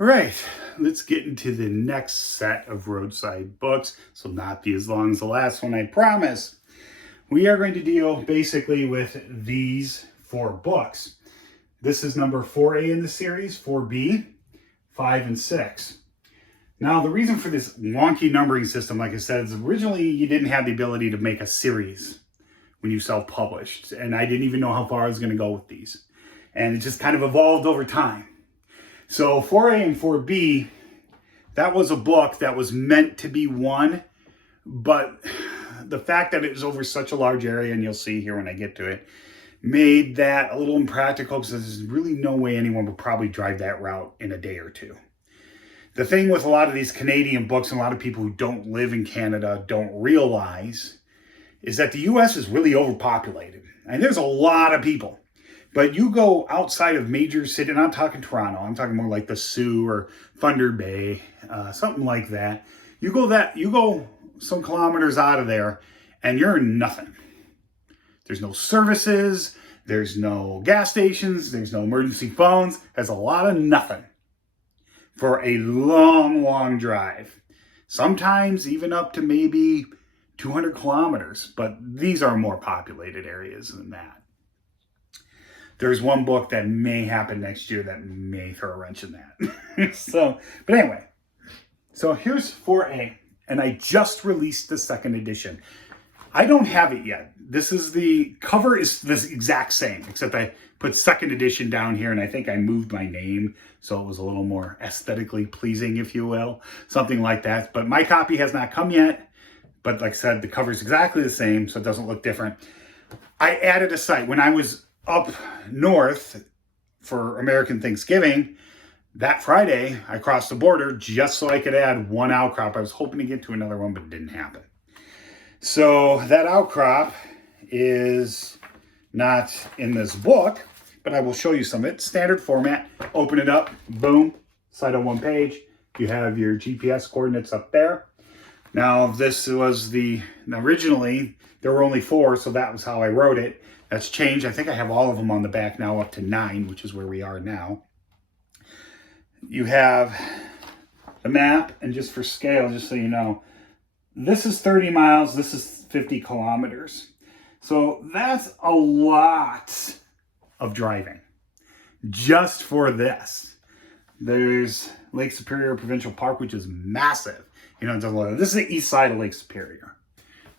All right, let's get into the next set of Roadside books. This will not be as long as the last one, I promise. We are going to deal basically with these 4 books. This is number 4A in the series, 4B, 5, and 6. Now, the reason for this wonky numbering system, like I said, is originally you didn't have the ability to make a series when you self-published. And I didn't even know how far I was going to go with these. And it just kind of evolved over time. So 4A and 4B, that was a book that was meant to be one, but the fact that it was over such a large area, and you'll see here when I get to it, made that a little impractical because there's really no way anyone would probably drive that route in a day or two. The thing with a lot of these Canadian books, and a lot of people who don't live in Canada don't realize, is that the US is really overpopulated. And there's a lot of people. But you go outside of major cities, and I'm talking Toronto, I'm talking more like the Sioux or Thunder Bay, something like that. You go some kilometers out of there, and you're nothing. There's no services, there's no gas stations, there's no emergency phones. There's a lot of nothing for a long, long drive. Sometimes even up to maybe 200 kilometers, but these are more populated areas than that. There's one book that may happen next year that may throw a wrench in that. But anyway, so here's 4A, and I just released the 2nd edition. I don't have it yet. The cover is this exact same, except I put 2nd edition down here, and I think I moved my name so it was a little more aesthetically pleasing, if you will, something like that. But my copy has not come yet. But like I said, the cover is exactly the same, so it doesn't look different. I added a site when I was up north for American Thanksgiving. That Friday, I crossed the border just so I could add one outcrop. I was hoping to get to another one, but it didn't happen. So that outcrop is not in this book, but I will show you some of it. Standard format. Open it up. Boom. Site on one page. You have your GPS coordinates up there. Now, this was originally, there were only 4, so that was how I wrote it. That's changed. I think I have all of them on the back now up to 9, which is where we are now. You have the map, and just for scale, just so you know, this is 30 miles, this is 50 kilometers. So that's a lot of driving just for this. There's Lake Superior Provincial Park, which is massive. This is the east side of Lake Superior.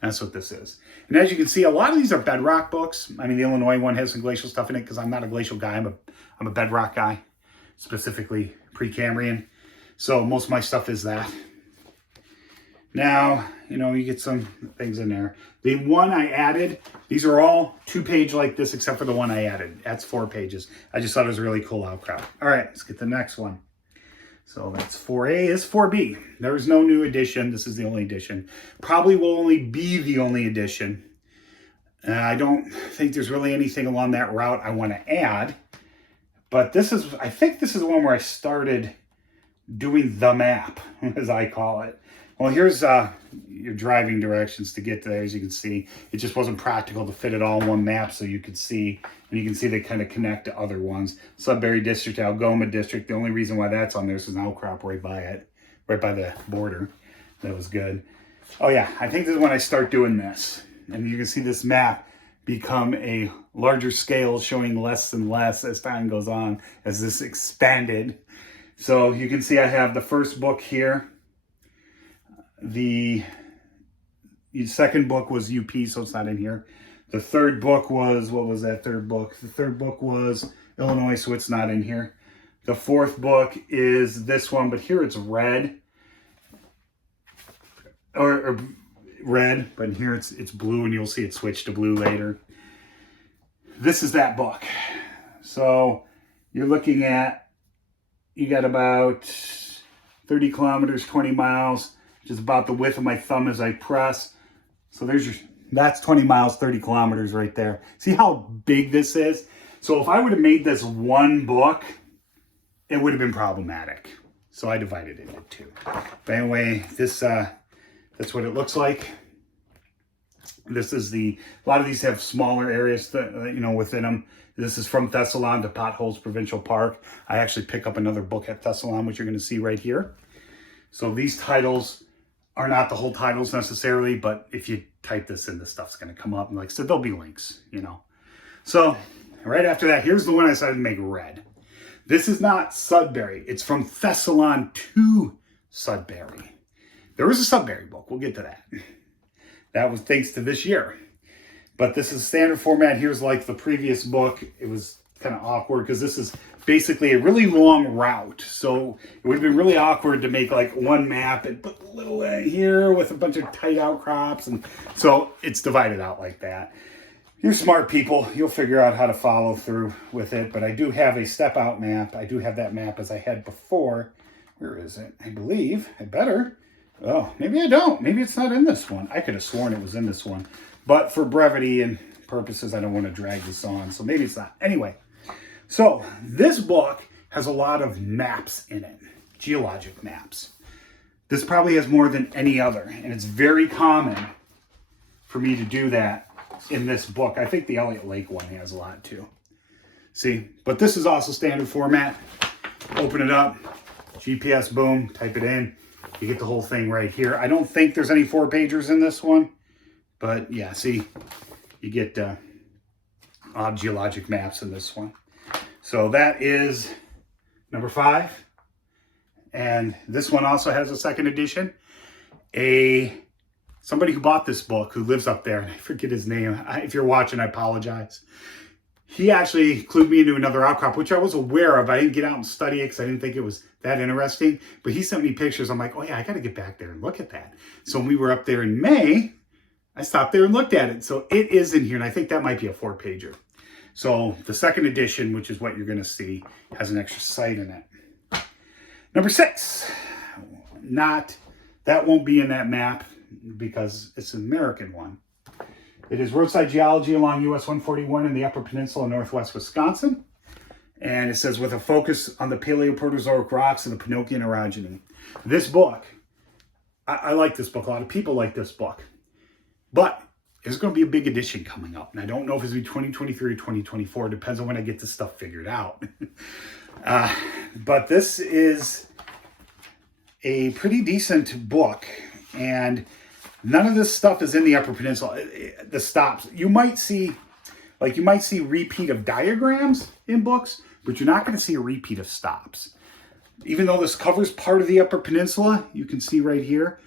That's what this is. And as you can see, a lot of these are bedrock books. I mean, the Illinois one has some glacial stuff in it because I'm not a glacial guy. I'm a bedrock guy, specifically Precambrian. So most of my stuff is that. Now, you get some things in there. The one I added, these are all 2-page like this, except for the one I added. That's 4 pages. I just thought it was a really cool outcrop. All right, let's get the next one. So that's 4A is 4B. There is no new edition. This is the only edition. Probably will only be the only edition. I don't think there's really anything along that route I want to add. But I think this is the one where I started doing the map, as I call it. Well, here's your driving directions to get to there. As you can see, it just wasn't practical to fit it all in one map so you could see. And you can see they kind of connect to other ones. Sudbury District, Algoma District. The only reason why that's on there is an outcrop right by it, right by the border. That was good. Oh yeah, I think this is when I start doing this. And you can see this map become a larger scale, showing less and less as time goes on, as this expanded. So you can see I have the first book here. The 2nd book was UP, so it's not in here. The 3rd book was, what was that 3rd book? The 3rd book was Illinois, so it's not in here. The 4th book is this one, but here it's red. Or red, but here it's blue, and you'll see it switch to blue later. This is that book. So you're looking at, you got about 30 kilometers, 20 miles, which is about the width of my thumb as I press. So that's 20 miles, 30 kilometers right there. See how big this is? So if I would have made this one book, it would have been problematic. So I divided it into 2. But anyway, that's what it looks like. This is a lot of these have smaller areas that, within them. This is From Thessalon to Potholes Provincial Park. I actually pick up another book at Thessalon, which you're going to see right here. So these titles are not the whole titles necessarily, but if you type this in, this stuff's going to come up. And like I said, there'll be links, So right after that, here's the one I decided to make red. This is not Sudbury. It's From Thessalon to Sudbury. There was a Sudbury book. We'll get to that. That was thanks to this year. But this is standard format. Here's like the previous book. It was kind of awkward because this is basically a really long route. So it would have been really awkward to make like one map and put a little here with a bunch of tight outcrops. And so it's divided out like that. You're smart people. You'll figure out how to follow through with it. But I do have a step out map. I do have that map as I had before. Where is it? I believe I better. Oh, maybe I don't. Maybe it's not in this one. I could have sworn it was in this one. But for brevity and purposes, I don't want to drag this on. So maybe it's not. Anyway, so this book has a lot of maps in it. Geologic maps. This probably has more than any other. And it's very common for me to do that in this book. I think the Elliott Lake one has a lot too. See? But this is also standard format. Open it up. GPS, boom. Type it in. You get the whole thing right here. I don't think there's any 4-pagers in this one. But yeah, see, you get odd geologic maps in this one. So that is number 5. And this one also has a second edition. Somebody who bought this book, who lives up there, and I forget his name. If you're watching, I apologize. He actually clued me into another outcrop, which I was aware of. I didn't get out and study it because I didn't think it was that interesting. But he sent me pictures. I'm like, oh yeah, I got to get back there and look at that. So when we were up there in May, I stopped there and looked at it. So it is in here, and I think that might be a 4-pager. So the second edition, which is what you're going to see, has an extra site in it. Number 6. That won't be in that map because it's an American one. It is Roadside Geology along US 141 in the Upper Peninsula, northwest Wisconsin. And it says, with a focus on the Paleoproterozoic rocks and the Pinokian orogeny. This book, I like this book. A lot of people like this book. But there's going to be a big edition coming up. And I don't know if it's going to be 2023 or 2024. It depends on when I get this stuff figured out. But this is a pretty decent book. And none of this stuff is in the Upper Peninsula. The stops. You might see repeat of diagrams in books, but you're not going to see a repeat of stops. Even though this covers part of the Upper Peninsula, you can see right here,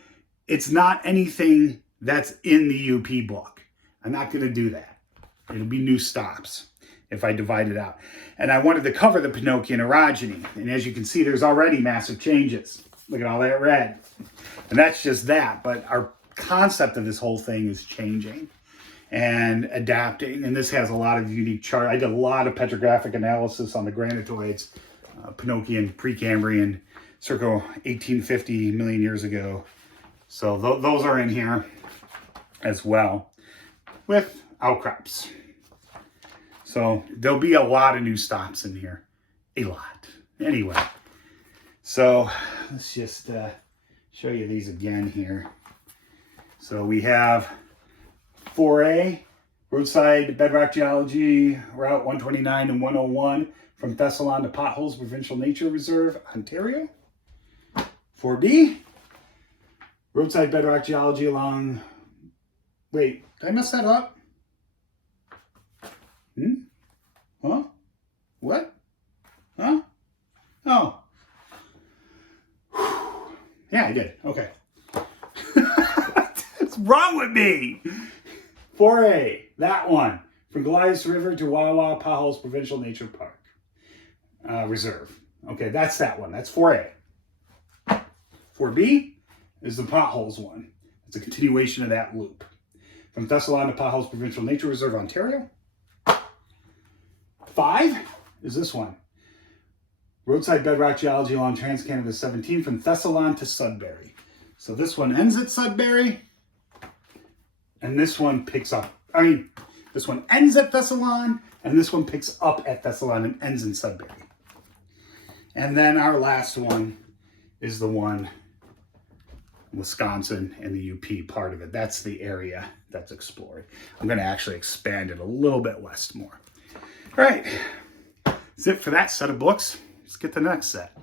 it's not anything that's in the UP book. I'm not going to do that. It'll be new stops if I divide it out. And I wanted to cover the Pinokian orogeny. And as you can see, there's already massive changes. Look at all that red. And that's just that. But our concept of this whole thing is changing and adapting. And this has a lot of unique charts. I did a lot of petrographic analysis on the granitoids, Pinokian, Precambrian, circa 1850 million years ago. So those are in here as well with outcrops. So there'll be a lot of new stops in here. A lot. Anyway, so let's just show you these again here. So we have 4A, Roadside Bedrock Geology, Route 129 and 101 from Thessalon to Potholes Provincial Nature Reserve, Ontario. 4B, Roadside Bedrock Geology along... Wait, did I mess that up? Huh? What? Huh? Oh. Yeah, I did. Okay. What's wrong with me? 4A, that one. From Goulias River to Wawa, Potholes Provincial Nature Park. Reserve. Okay, that's that one. That's 4A. 4B is the Potholes one. It's a continuation of that loop. From Thessalon to Potholes Provincial Nature Reserve, Ontario. 5 is this one. Roadside Bedrock Geology along Trans-Canada 17 from Thessalon to Sudbury. So this one ends at Sudbury. And this one picks up. This one ends at Thessalon. And this one picks up at Thessalon and ends in Sudbury. And then our last one is the one, Wisconsin and the UP part of it. That's the area that's explored. I'm going to actually expand it a little bit west more. All right, that's it for that set of books. Let's get the next set.